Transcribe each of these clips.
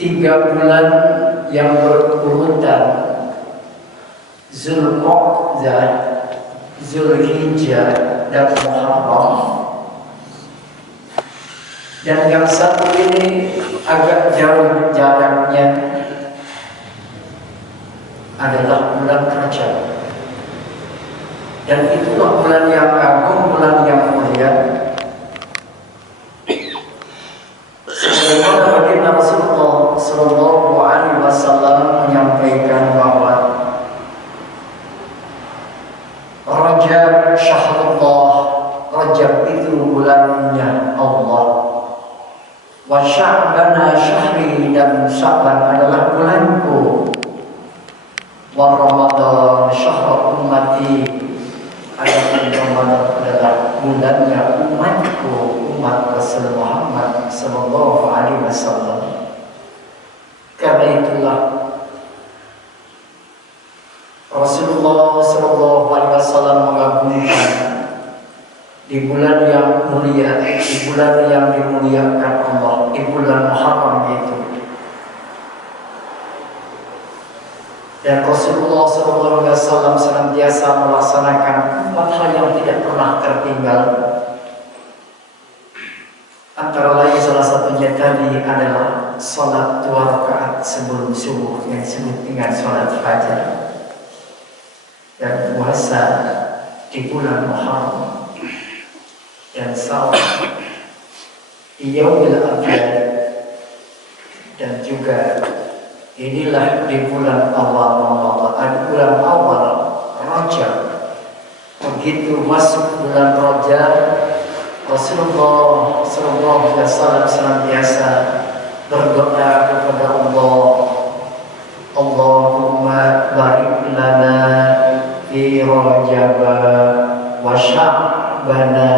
3 bulan yang berurutan, Zulqa'dah, Zulhijjah, dan Muharram. Dan yang satu ini agak jauh jaraknya adalah bulan Rajab. Dan itulah bulan yang agung, bulan yang mulia. Sebagaimana baginda Rasulullah Sallallahu Alaihi Wasallam menyampaikan bahwa Rajab syahrullah, Rajab itu bulannya Allah. Wa Sya'bana syahri, dan Sya'ban adalah bulanku. Wa Ramadan syahra ummati, adapun Ramadan adalah bulannya umatku, umat Rasul Muhammad Sallallahu Alaihi Wasallam. Karena itulah Rasulullah Sallallahu Alaihi Wasallam mengagungkan di bulan yang mulia, di bulan yang dimuliakan Allah, di bulan Muharram itu. Dan Rasulullah SAW senantiasa melaksanakan 4 hal yang tidak pernah tertinggal. Antara lain salah satunya tadi adalah salat 2 rakaat sebelum subuh yang disebut dengan salat fajar, dan puasa di bulan Muharram, dan saum di yaumil akhir, dan juga inilah di bulan awal Ramadan, bulan awal Rajab. Begitu masuk bulan Rajab, Rasulullah Sallallahu Alaihi Wasallam senantiasa berdoa kepada Allah, Allahumma barik lana fi Rajab wa Sya'bana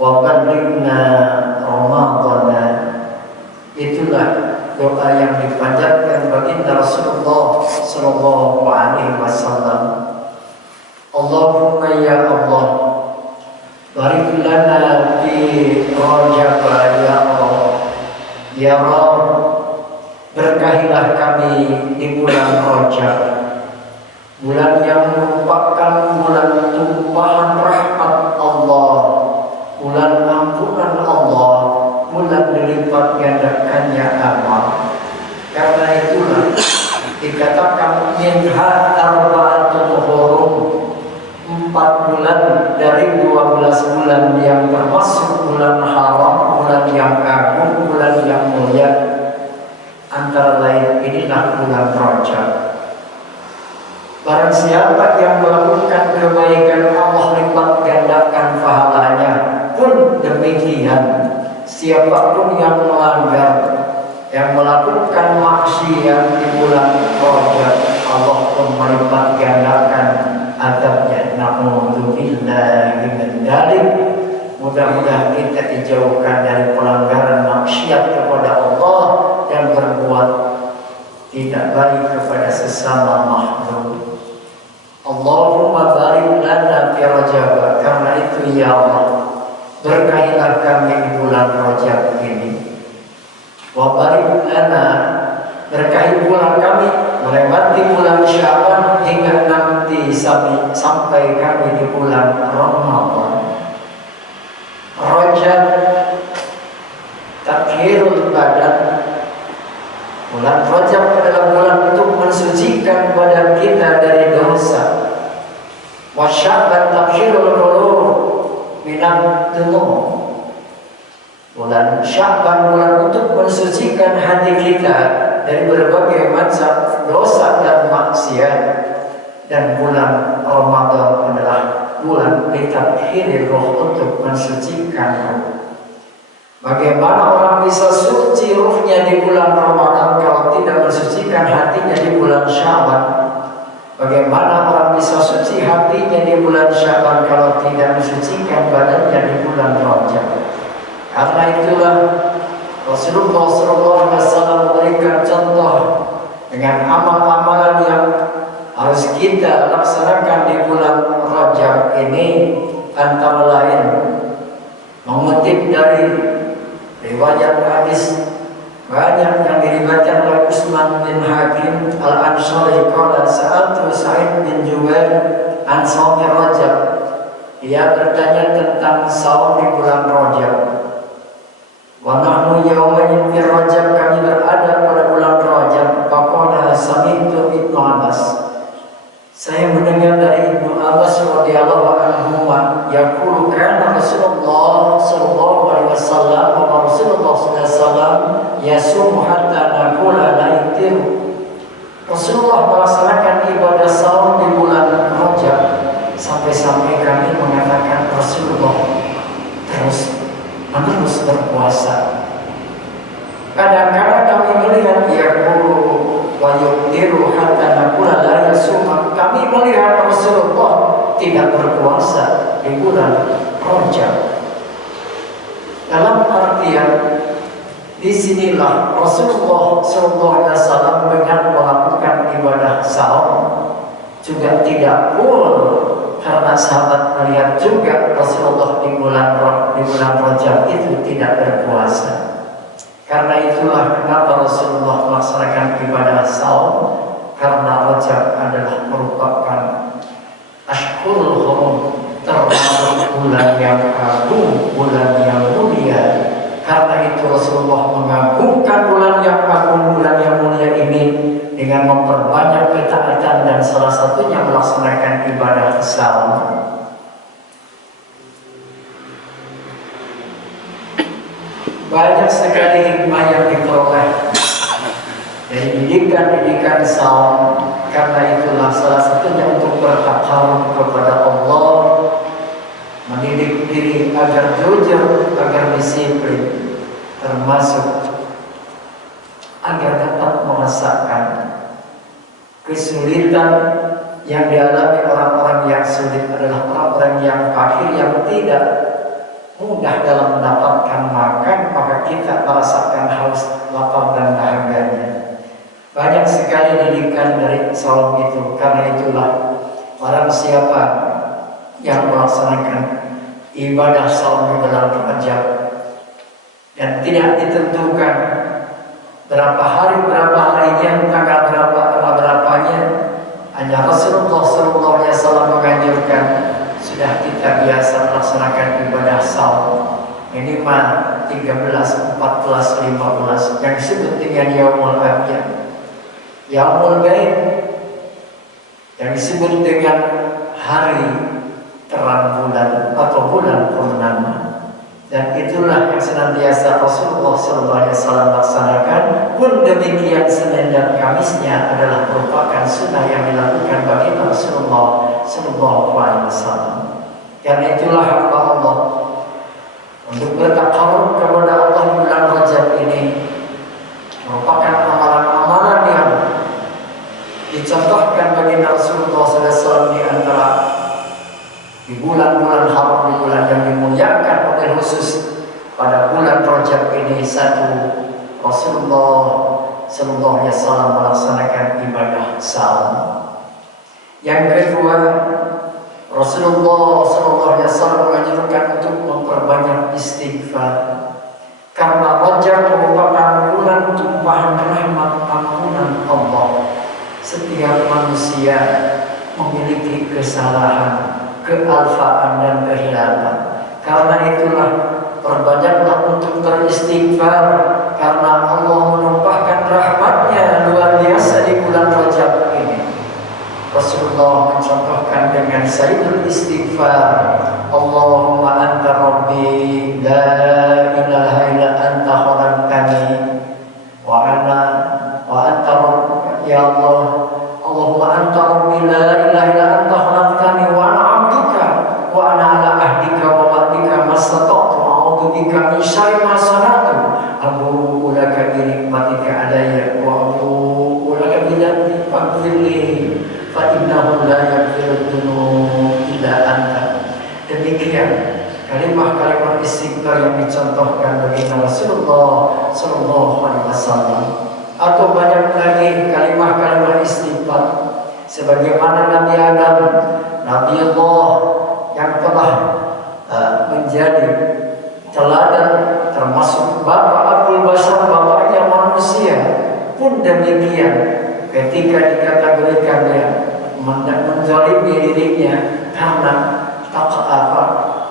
wa balighna Ramadana. Itulah doa yang dipanjatkan baginda Rasulullah Sallallahu Alaihi Wasallam. Allahumma ya Allah, barik lana fi Rajab ya Allah, ya Rabb, berkahilah kami di bulan Rajab, bulan yang merupakan bulan tumpahan rahmat Allah, bulan ampunan Allah, bulan dilipat gandakannya amal. Karena itulah dikatakan minha arba'atul hurum, 4 bulan dari 12 bulan yang termasuk bulan haram, bulan yang agung, bulan yang mulia. Antara lain inilah bulan Rajab. Barang siapa yang melakukan kebaikan, Allah lipat gandakan pahalanya. Pun demikian, siapapun yang melanggar, yang melakukan maksiat di bulan Rajab, Allah pun melipat gandakan adabnya. Na'udzubillahi min dzalik. Mudah-mudahan kita dijauhkan dari pelanggaran maksiat kepada Allah dan berbuat tidak baik kepada sesama makhluk. Allahumma barik lana fi Rajab. Karena itu ya Allah, berkahilah kami di bulan Rajab ini. Wa barik lana, berkahi bulan kami melewati bulan Sya'ban hingga nanti sampai kami di bulan Ramadan. Rajab tathirul badan. Bulan Rajab adalah bulan untuk mensucikan badan kita dari dosa. Wa Sya'ban tathirul qulub minad dzunub. Bulan Sya'ban bulan untuk mensucikan hati kita dari berbagai macam dosa dan maksiat. Dan bulan Ramadan adalah bulan litathhiril ruh, untuk mensucikan ruh. Bagaimana orang bisa suci ruhnya di bulan Ramadan kalau tidak mensucikan hatinya di bulan Sya'ban? Bagaimana orang bisa suci hatinya di bulan Sya'ban kalau tidak mensucikan badannya di bulan Rajab? Karena itulah Rasulullah SAW memberikan contoh dengan amal-amalan yang harus kita laksanakan di bulan Rajab ini, antara lain mengutip dari riwayat hadis Banyak yang diriwayatkan oleh Utsman bin Hakim Al-Ansari qala sa'altu Sa'id bin Jubair an shaumi Rajab. Dia bertanya tentang saum di bulan Rajab. Wa nahnu yawma fi Rajab, kami berada pada bulan Rajab. Faqala sami'tu Ibnu Abbas. Saya mendengar dari Ibnu Abbas radhiyallahu anhu yaqulu kana Rasulullah sallallahu alaihi wasallam wa Rasulullah sallallahu alaihi wasallam yasumu hatta naqula la yutiru. Rasulullah melaksanakan ibadah saum di bulan Rajab sampai-sampai kami mengatakan Rasulullah terus menerus berpuasa. Kadang-kadang kami melihat yaqulu wa yutiru hatta naqula la yasum. Kami melihat Rasulullah tidak berpuasa di bulan Rajab. Dalam artian disinilah Rasulullah SAW dengan melakukan ibadah saum juga tidak full, karena sahabat melihat juga Rasulullah di bulan Rajab itu tidak berpuasa. Karena itulah kenapa Rasulullah melaksanakan ibadah saum, karena Rajab adalah merupakan Ashhurul Hurum, termasuk bulan yang agung, bulan yang mulia. Karena itu Rasulullah mengagungkan bulan yang agung, bulan yang mulia ini dengan memperbanyak ketaatan dan salah satunya melaksanakan ibadah saum. Banyak sekali hikmah yang diperoleh dari didikan saum. Karena itulah salah satunya untuk bertakarub kepada Allah, mendidik diri agar jujur, agar disiplin, termasuk agar dapat merasakan kesulitan yang dialami orang-orang yang sulit adalah orang-orang yang fakir, yang tidak mudah dalam mendapatkan makan, maka kita merasakan haus, lapar dan dahaganya. Banyak sekali didikan dari saum itu. Karena itulah barang siapa yang melaksanakan ibadah saum di bulan Rajab dan tidak ditentukan berapa harinya, tanggal berapanya, hanya Rasulullah SAW menganjurkan, sudah kita biasa melaksanakan ibadah saum minimal 13, 14, 15 yang disebut dengan Yaumul Abyad, Yaumul Gaib, yang disebut dengan hari terang bulan atau bulan purnama. Dan itulah yang senantiasa Rasulullah SAW laksanakan. Pun demikian Senin dan Kamisnya adalah merupakan sunnah yang dilakukan bagi Rasulullah SAW. Karena itulah hamba Allah untuk bertakarub kepada Allah di bulan Rajab ini merupakan amalan-amalan yang dicontohkan bagi Rasulullah SAW di antara di bulan-bulan haram, di bulan yang dimuliakan, oleh khusus pada bulan Rajab ini. Satu, Rasulullah SAW melaksanakan ibadah saum. Yang kedua, Rasulullah SAW menganjurkan untuk memperbanyak istighfar. Karena Rajab merupakan bulan tumpahan rahmat ampunan Allah. Setiap manusia memiliki kesalahan, kealfaan dan kehilapan. Karena itulah perbanyaklah untuk beristighfar, karena Allah menumpahkan rahmatnya luar biasa di bulan Rajab ini. Rasulullah mencontohkan dengan sayyidul istighfar, Allahumma anta rabbi la ilaha illa anta khalaqtani wa anta rabbi, ya Allah, Allahumma anta rabbi la ilaha illa anta khalaqtani wa ana abduka wa ana ala ahdika wa wa'dika mastata'tu a'udzu bika min syarri ma sana'tu abu'u laka bi nikmatika alayya wa abu'u laka bi dhanbi faghfirli fa innahu la yaghfiru dzunuba illa anta. Demikian kalimat-kalimat istighfar yang dicontohkan bagi Rasulullah SAW. Atau banyak lagi kalimat-kalimat istighfar sebagaimana Nabi Adam, Nabi Allah yang telah menjadi teladan, termasuk Bapak Abdul Basar, bapaknya demikian ketika dikategorikan dia menzalimi dirinya karena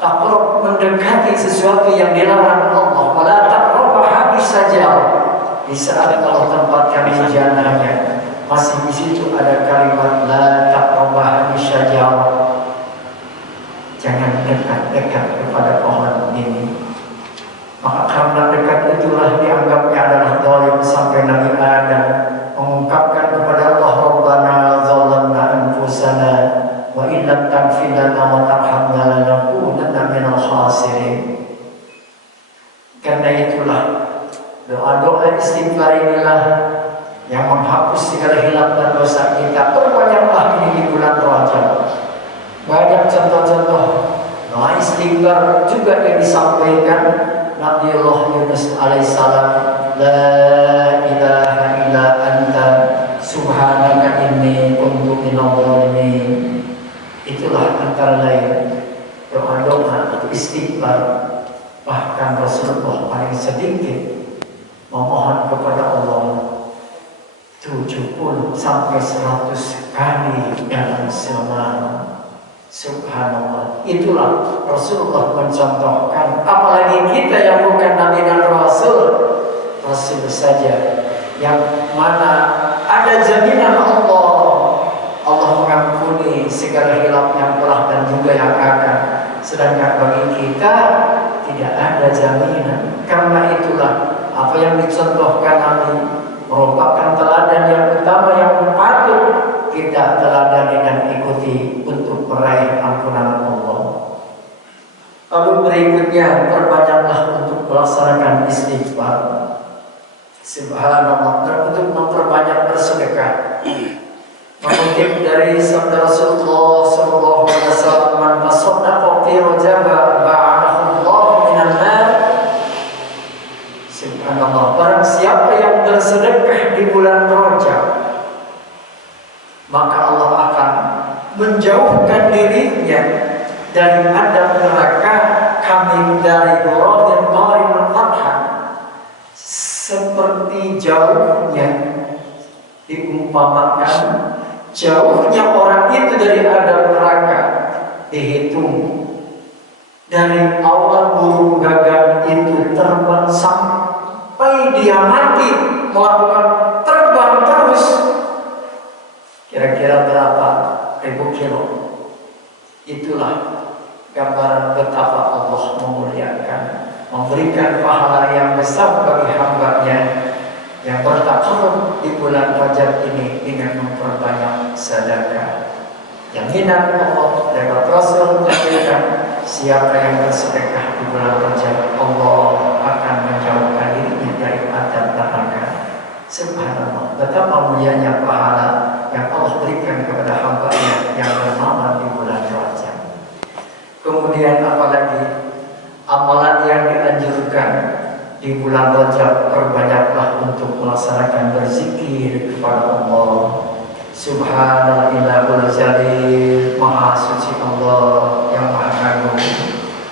takrub mendekati sesuatu yang dilarang Allah. Wala taqrabu habis saja. Di saat Allah tempatkan di jannahnya, masih di situ ada kalimat la taqrabu habis saja. Jangan dekat-dekat kepada pohon ini. Maka karena dekat itulah dianggapnya adalah zalim sampai Nabi Adam mengungkapkan kepada Allah, Rabbana zalamna anfusana wa illam taghfir lana wa tarhamna lanakunanna minal khasirin. Karena itulah doa-doa istighfar inilah yang menghapus segala hilaf dan dosa kita. Perbanyaklah ini di bulan Rajab. Banyak contoh-contoh doa istighfar juga yang disampaikan Nabiullah Yunus alaihissalam. La ilaha illa anta subhanaka inni kuntu minadh dhalimin. Itulah antara lain doa-doa istighfar. Bahkan Rasulullah paling sedikit memohon kepada Allah 70 sampai 100 kali dalam semalam. Subhanallah. Itulah Rasulullah mencontohkan. Apalagi kita yang bukan Nabi dan Rasul. Rasul saja yang mana ada jaminan Allah. Allah mengampuni segala hilaf yang telah dan juga yang akan. Sedangkan bagi kita tidak ada jaminan. Karena itulah apa yang dicontohkan Nabi merupakan teladan yang utama yang patut kita teladani dan ikuti untuk meraih ampunan Allah. Lalu berikutnya, perbanyaklah untuk melaksanakan istighfar. Subhanallah, untuk memperbanyak bersedekah. Mengutip dari sabda Rasulullah sallallahu alaihi wasallam, "Man tasaddaqa fi Rajab ba'adahu Allah minan nar." Subhanallah, barang siapa yang bersedekah di bulan Rajab, maka Allah akan menjauhkan dirinya dari adab neraka, kami dari Radin Marin Fatha, seperti jauhnya diumpamakan jauhnya orang itu dari adab neraka. Dihitung dari awal burung gagak itu terbang sampai dia mati melakukan terbang terus, kira-kira berapa ribu kilo. Itulah gambaran betapa Allah memuliakan, memberikan pahala yang besar bagi hamba-Nya yang bertakarub di bulan Rajab ini dengan memperbanyak sedekah. Jaminan Allah lewat Rasul menyampaikan, siapa yang bersedekah di bulan Rajab, Allah akan menjauhkan dirinya dari adab neraka. Subhanallah, betapa mulianya pahala yang Allah berikan kepada hamba-Nya yang beramal di bulan Rajab. Kemudian apalagi amalan yang dianjurkan di bulan Rajab, perbanyaklah untuk melaksanakan berzikir kepada Allah. Subhanallahul jalil, maha suci Allah yang maha agung.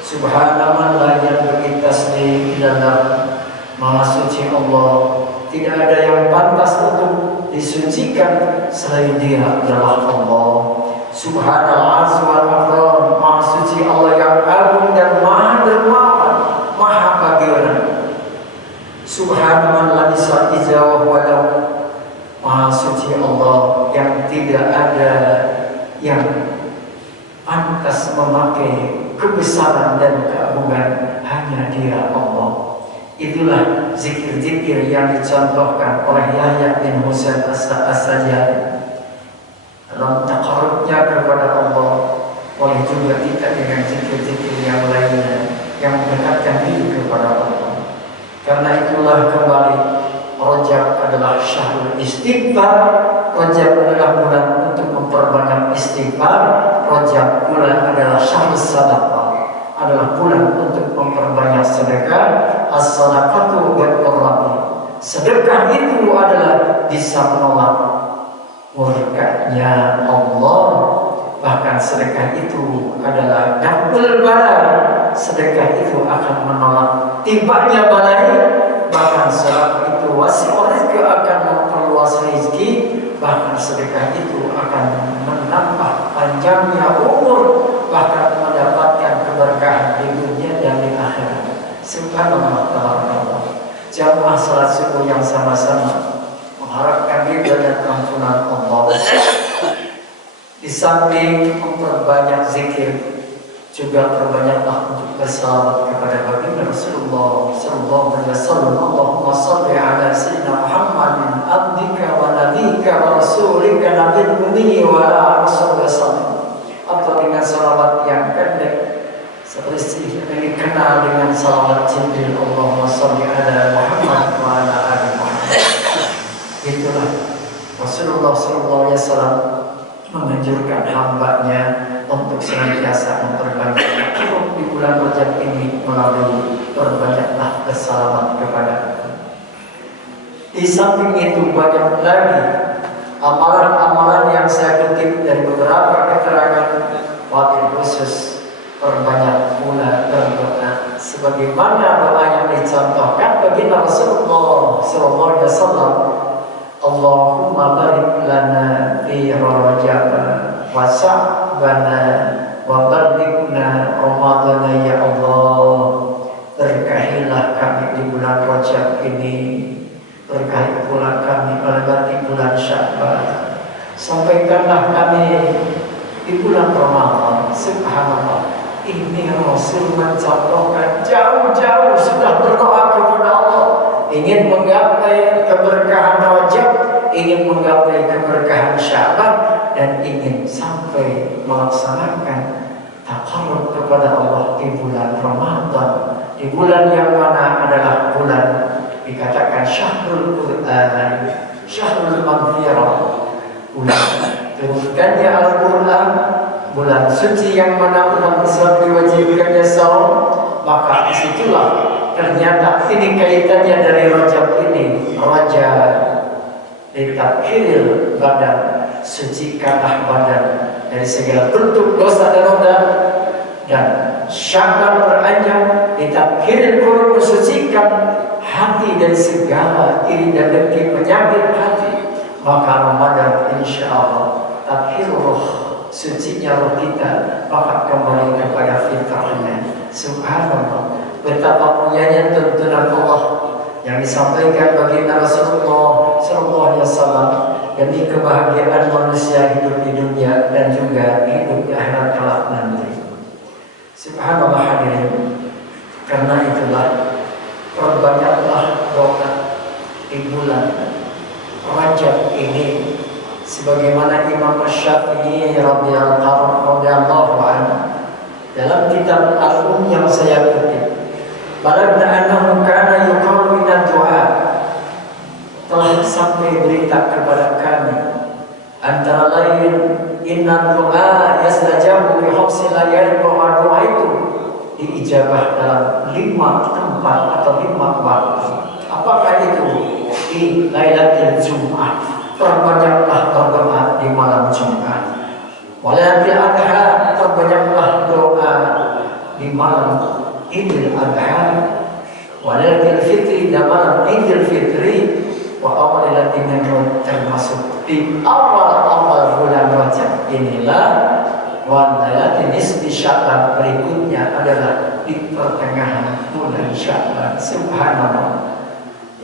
Subhanallah yang bertasbih dalam, maha suci Allah. Tidak ada yang pantas untuk disucikan selain Dia adalah Allah. Subhanallah wal akram, maha suci Allah yang agung dan maha dermawan, maha bagaimana. Subhanallah isa'izah walau, maha suci Allah yang tidak ada yang pantas memakai kebesaran dan keagungan, hanya Dia Allah. Itulah zikir-zikir yang dicontohkan oleh Yahya bin Husain As-Sajjad dalam takarubnya kepada Allah. Oleh juga kita dengan zikir-zikir yang lainnya yang mendekatkan diri kepada Allah. Karena itulah kembali Rajab adalah syahrul istighfar. Rajab adalah bulan untuk memperbanyak istighfar. Rajab bulan adalah syahrul sadaqah, adalah bulan untuk memperbanyak sedekah. As-sadaqatu bil-qurrabi, sedekah itu adalah bisa menolak murkanya Allah. Bahkan sedekah itu adalah daful bala, sedekah itu akan menolak tibanya balai, bahkan sedekah itu wasi'ur rizki akan memperluas rezeki, bahkan sedekah itu akan menambah panjangnya umur, bahkan mendapatkan keberkahan di dunia dan di akhirat. Subhanallah ta'ala. Jamaah salat subuh yang sama-sama mengharapkan ridha dan ampunan Allah. Di samping memperbanyak zikir, juga perbanyaklah untuk bersalawat kepada baginda Rasulullah sallallahu alaihi wasallam. Allahumma shalli ala sayyidina Muhammadin abdika wa nabiyyika wa rasulika nabiyil ummi wa ala alihi wasallam. Atau dengan salawat yang pendek seperti yang dikenal dengan salawat Jibril. Allahumma shalli ala Muhammad wa ala ali Muhammad. Itulah Rasulullah sallallahu alaihi wasallam menganjurkan hambanya untuk senantiasa memperbanyak di bulan Rajab ini melalui perbanyaklah bersalawat kepada. Di samping itu banyak lagi amalan-amalan yang saya kutip dari beberapa keterangan wakil khusus. Perbanyak pula berdoa sebagaimana doa yang dicontohkan bagi Rasulullah sallallahu alaihi wasallam. Allahumma barik lana fi Rajab wa Sya'bana wa ballighna Ramadhan ya Allah. Berkahilah kami di bulan Rajab ini, berkahi pula kami pada bulan Sya'ban. Sampaikanlah kami di bulan Ramadan. Subhanallah. Ini Rasul mencontohkan jauh-jauh sudah berdoa kepada Allah, ingin menggapai keberkahan Rajab, ingin menggapai keberkahan Sya'ban, dan ingin sampai melaksanakan taqarrub kepada Allah di bulan Ramadan, di bulan yang mana adalah bulan dikatakan syahrul Quran, syahrul maghfirah, bulan turunkannya Al-Quran, bulan suci yang mana umat Islam diwajibkannya saum. Maka disitulah ternyata ini kaitannya dari Rajab ini. Rajab ditakhiril badan, sucikanlah badan dari segala bentuk dosa dan noda, dan Sya'ban beranjak ditakhiril qulub, mensucikan hati dari segala iri dan dengki penyakit hati. Maka Ramadan insyaallah takhirul sucinya roh kita, maka kembali kepada fitrahnya. Subhanallah, betapa mulianya tuntunan Allah yang disampaikan bagi Rasulullah sallallahu alaihi wasallam demi kebahagiaan manusia hidup di dunia dan juga hidup di akhirat kelak nanti. Subhanallah hadirin, karena itulah perbanyaklah doa di bulan Rajab ini. Sebagaimana Imam Syafi'i radhiyallahu anhu dalam kitab Al-Um yang saya kutip, balagna annahu kana yuqalu min ad-du'a, telah sampai berita kepada kami antara lain inna du'a yastajabu bi khamsi layalin, bahwa doa itu diijabah dalam 5 tempat atau 5 waktu. Apakah itu? Di Lailatul Jum'ah, perbanyaklah berdoa di malam Jumat. Walaupun Adha, perbanyaklah doa di malam Idul Adha. Walaupun Fitri, di malam Idul Fitri. Wa awalilatin yang termasuk di awal-awal bulan Rajab inilah. Wa lailatin nisfi Sya'ban, berikutnya adalah di pertengahan bulan Sya'ban. Subhanallah.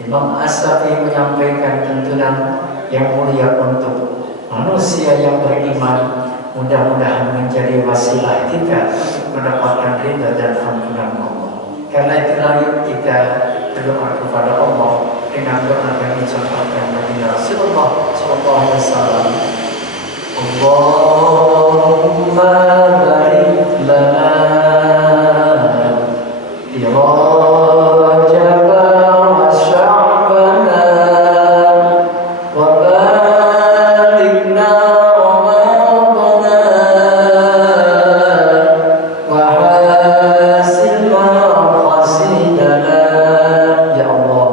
Imam As-Syafi'i menyampaikan tuntunan yang mulia untuk manusia yang beriman, mudah-mudahan menjadi wasilah kita untuk mendapatkan ridha dan ampunan Allah. Karena itulah yuk kita berdoa kepada Allah dengan doa yang dicontohkan bagi Rasulullah sallallahu alaihi wasallam. Allahumma barik lana fi Rajab wa Sya'bana wa balighna Ramadana wa hasilna qasidana. Ya Allah,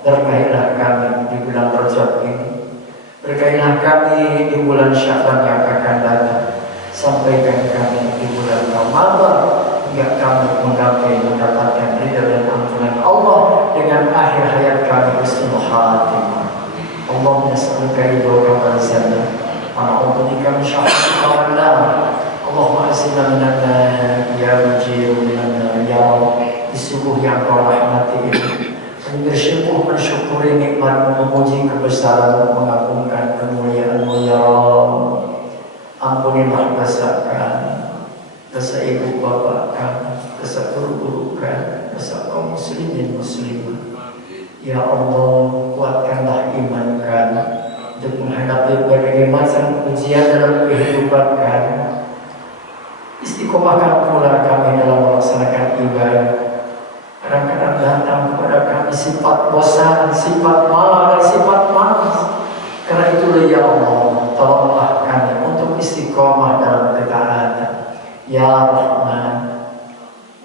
berkahilah kami di bulan Rajab ini, berkahilah kami di bulan Sya'ban yang akan datang, sampaikan kami di bulan Ramadan menggapai mendapatkan ridha dan ampunan Allah dengan akhir hayat kami husnul khatimah. Allahumma nas'aluka ridhaka wal jannah wa na'udzubika min syarri ma nar. Allahumma asinna minan nar ya mujir minan nar ya Rabb. Di subuh yang kau rahmati ini kami bersyukur mensyukuri nikmat-Mu, memuji kebesaran-Mu, mengagungkan kemuliaan-Mu ya Rabb. Ampunilah dosa kami, dosa ibu bapa kami, dosa guru-guru kami, dosa kaum muslimin muslimah. Ya Allah, kuatkanlah iman kami untuk menghadapi berbagai macam ujian dalam kehidupan kami. Istiqomahkan pula kami dalam melaksanakan ibadah. Kadang-kadang datang kepada kami sifat bosan, sifat malas, dan sifat malas. Karena itulah ya Allah, tolonglah kami untuk istiqomah dalam ketaatan. Ya Rahman,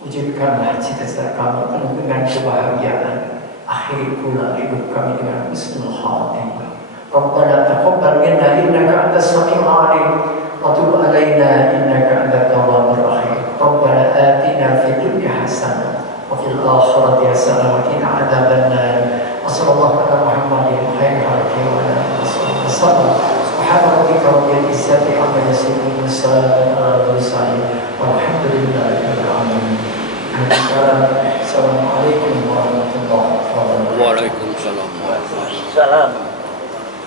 wujudkanlah cita-cita kami penuh dengan kebahagiaan. Akhiri pula hidup kami dengan husnul khatimah. Rabbana taqabbal minna innaka antas samiul alim wa tub alaina innaka antat tawwabur rahim. Rabbana atina fid dunya hasanah wa fil akhirati hasanah wa qina adzabannar. Wa sallallahu ala Muhammadin khairil khalqi wa ala alihi subhana rabbika rabbil izzati amma yasifun wa salamun alal mursalin walhamdulillahi rabbil alamin. Assalamualaikum warahmatullahi wabarakatuh. Waalaikumsalam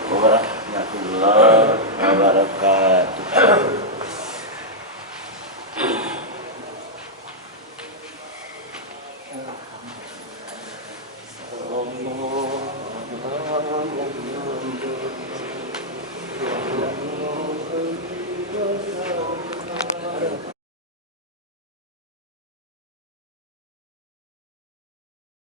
warahmatullahi wabarakatuh.